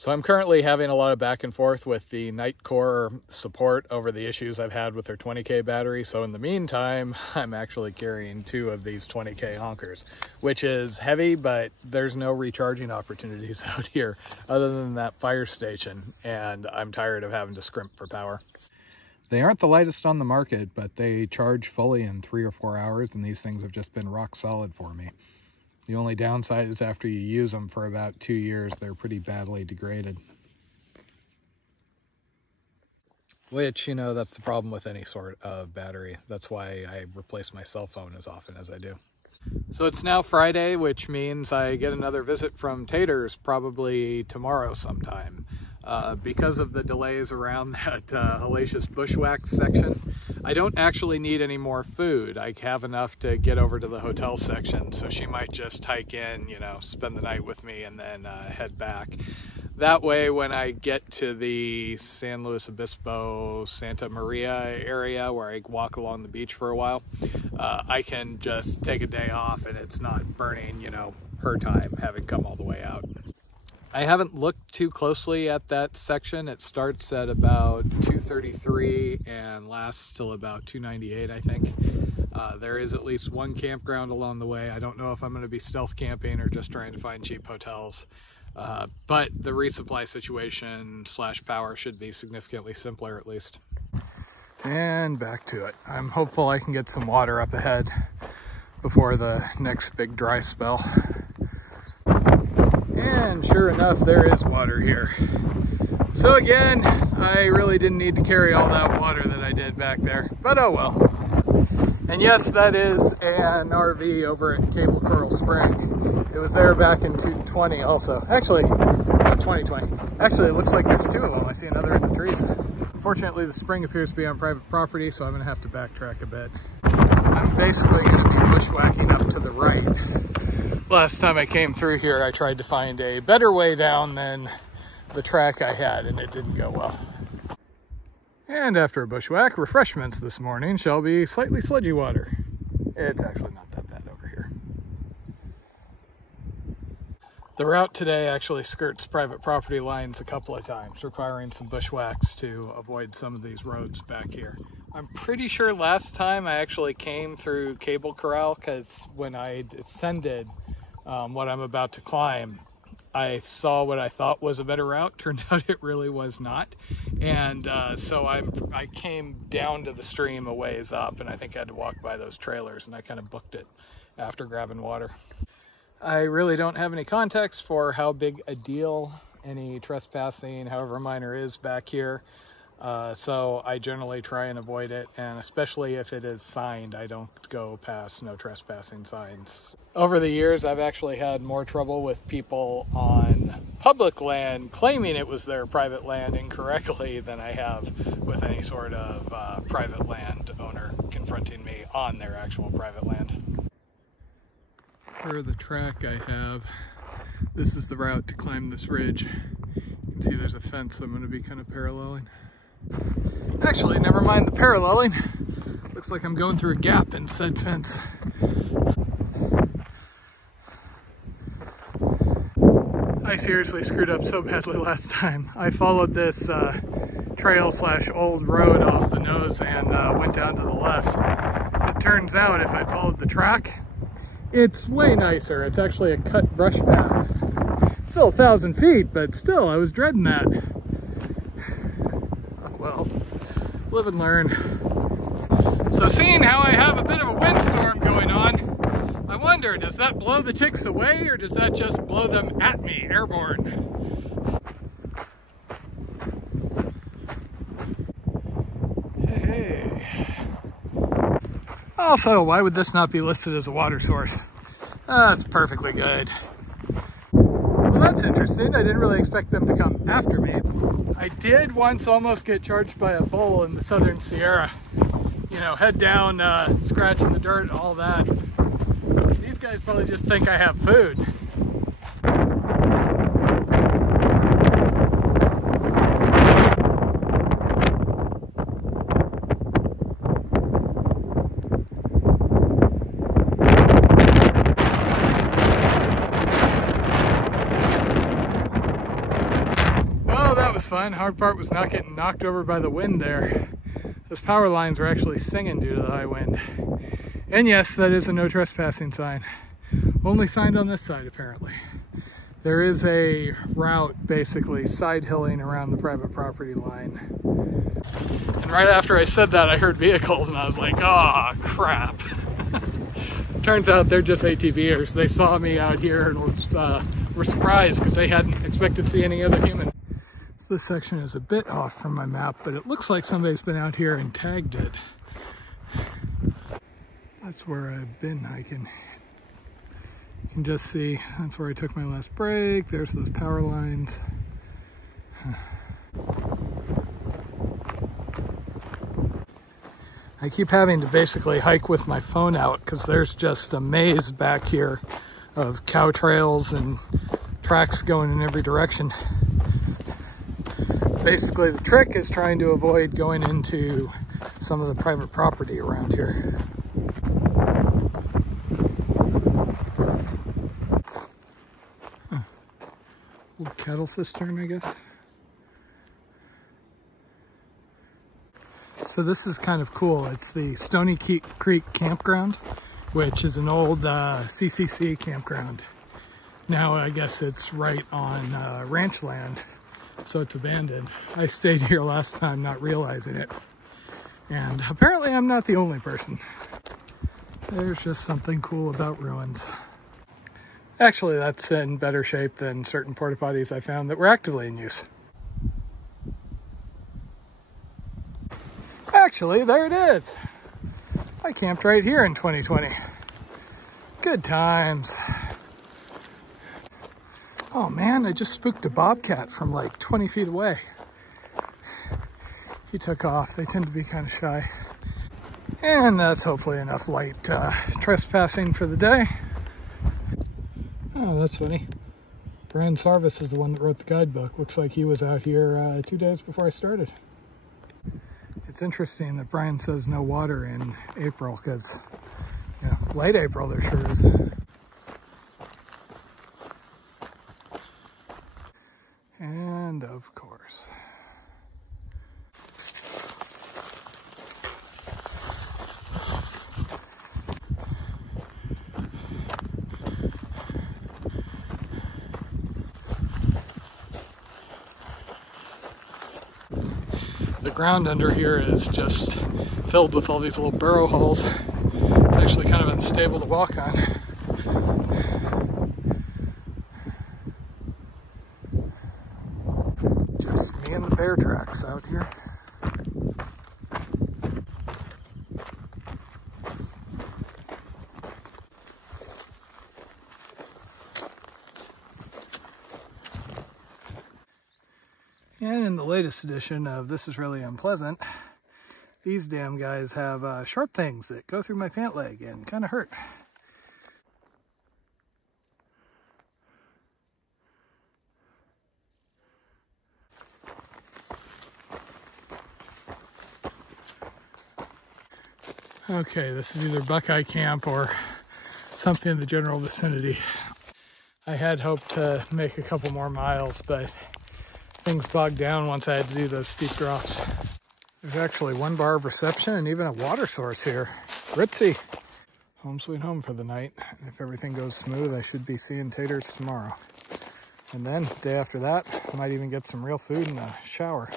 So I'm currently having a lot of back and forth with the Nightcore support over the issues I've had with their 20K battery. So in the meantime, I'm actually carrying 2 of these 20K honkers, which is heavy, but there's no recharging opportunities out here other than that fire station. And I'm tired of having to scrimp for power. They aren't the lightest on the market, but they charge fully in 3 or 4 hours, and these things have just been rock solid for me. The only downside is after you use them for about 2 years, they're pretty badly degraded. Which, you know, that's the problem with any sort of battery. That's why I replace my cell phone as often as I do. So it's now Friday, which means I get another visit from Taters probably tomorrow sometime. Because of the delays around that hellacious bushwhack section, I don't actually need any more food. I have enough to get over to the hotel section, so she might just hike in, you know, spend the night with me and then head back. That way, when I get to the San Luis Obispo, Santa Maria area where I walk along the beach for a while, I can just take a day off and it's not burning, you know, her time having come all the way out. I haven't looked too closely at that section. It starts at about 233 and lasts till about 298, I think. There is at least one campground along the way. I don't know if I'm going to be stealth camping or just trying to find cheap hotels. But the resupply situation / power should be significantly simpler at least. And back to it. I'm hopeful I can get some water up ahead before the next big dry spell. And sure enough, there is water here. So again, I really didn't need to carry all that water that I did back there, but oh well. And yes, that is an RV over at Cable Coral Spring. It was there back in 2020 also. Actually, 2020. Actually, it looks like there's 2 of them. I see another in the trees. Unfortunately, the spring appears to be on private property, so I'm gonna have to backtrack a bit. I'm basically gonna be bushwhacking up to the right. Last time I came through here, I tried to find a better way down than the track I had, and it didn't go well. And after a bushwhack, refreshments this morning shall be slightly sludgy water. It's actually not that bad over here. The route today actually skirts private property lines a couple of times, requiring some bushwhacks to avoid some of these roads back here. I'm pretty sure last time I actually came through Cable Corral, because when I descended what I'm about to climb, I saw what I thought was a better route. Turned out it really was not. And so I came down to the stream a ways up, and I think I had to walk by those trailers, and I kind of booked it after grabbing water. I really don't have any context for how big a deal any trespassing, however minor, is back here. So I generally try and avoid it, and especially if it is signed, I don't go past no trespassing signs. Over the years, I've actually had more trouble with people on public land claiming it was their private land incorrectly than I have with any sort of private land owner confronting me on their actual private land. For the track I have, this is the route to climb this ridge. You can see there's a fence I'm going to be kind of paralleling. Actually, never mind the paralleling. Looks like I'm going through a gap in said fence. I seriously screwed up so badly last time. I followed this trail / old road off the nose and went down to the left. As it turns out, if I'd followed the track, it's way nicer. It's actually a cut brush path. Still 1,000 feet, but still, I was dreading that. Well, live and learn. So seeing how I have a bit of a windstorm going on, I wonder, does that blow the ticks away or does that just blow them at me, airborne? Hey. Also, why would this not be listed as a water source? That's perfectly good. Well, that's interesting. I didn't really expect them to come after me. I did once almost get charged by a bull in the Southern Sierra. You know, head down, scratching the dirt, all that. These guys probably just think I have food. fun. Hard part was not getting knocked over by the wind there. Those power lines were actually singing due to the high wind. And yes, that is a no trespassing sign. Only signed on this side, apparently. There is a route basically side hilling around the private property line. And right after I said that, I heard vehicles and I was like, oh, crap. Turns out they're just ATVers. They saw me out here and were surprised because they hadn't expected to see any other human. So this section is a bit off from my map, but it looks like somebody's been out here and tagged it. That's where I've been hiking. You can just see, that's where I took my last break. There's those power lines. I keep having to basically hike with my phone out because there's just a maze back here of cow trails and tracks going in every direction. Basically, the trick is trying to avoid going into some of the private property around here. Little cattle cistern, I guess. So this is kind of cool. It's the Stony Creek Campground, which is an old CCC campground. Now I guess it's right on ranch land, so it's abandoned. I stayed here last time not realizing it. And apparently I'm not the only person. There's just something cool about ruins. Actually, that's in better shape than certain porta potties I found that were actively in use. Actually, there it is. I camped right here in 2020. Good times. Oh man, I just spooked a bobcat from like 20 feet away. He took off. They tend to be kind of shy. And that's hopefully enough light trespassing for the day. Oh, that's funny. Brian Sarvis is the one that wrote the guidebook. Looks like he was out here 2 days before I started. It's interesting that Brian says no water in April because, you know, late April there sure is. And of course. The ground under here is just filled with all these little burrow holes. It's actually kind of unstable to walk on. Just me and the bear tracks out here. And in the latest edition of This Is Really Unpleasant, these damn guys have sharp things that go through my pant leg and kind of hurt. Okay, this is either Buckeye Camp or something in the general vicinity. I had hoped to make a couple more miles, but things bogged down once I had to do those steep drops. There's actually one bar of reception and even a water source here. Ritzy. Home sweet home for the night. And if everything goes smooth, I should be seeing taters tomorrow. And then, day after that, I might even get some real food and a shower.